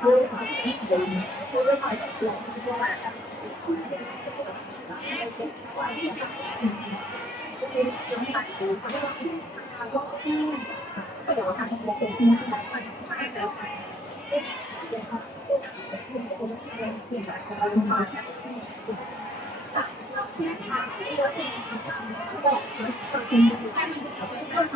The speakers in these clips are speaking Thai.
ก็ต้องการที่จะเป็นผู้ที่มีความรู้ความสามารถ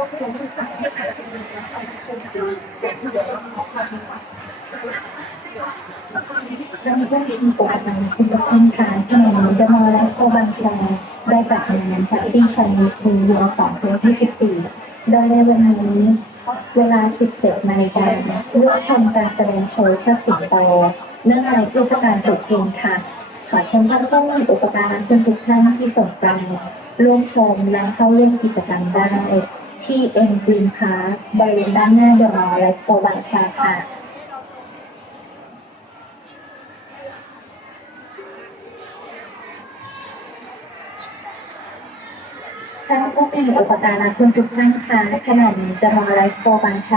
และมีเรื่องที่ปกติคุณทุกท่านค่ะถนนเดอะมอลล์และสโตบางแคได้จัดงานปาร์ตี้ชานีสนิวเยียร์2024 โดยในวันนี้เวลา 17 นาฬิการ่วมชมการแสดงโชว์เชิดสิงโตเนื่องในเทศกาลตรุษจีนค่ะ ขอเชิญท่านผู้มีอุปการะทุกท่านที่สนใจร่วมชมและเข้าร่วมกิจกรรมได้ ที่เอ็นกรีนพาร์คบริเวณด้านหน้าเดอะมอลล์และสโตบางแคค่ะ ท่านผู้มีอุปการะคุณทุกท่านคะขณะนี้จะมอไลฟ์โตบางแค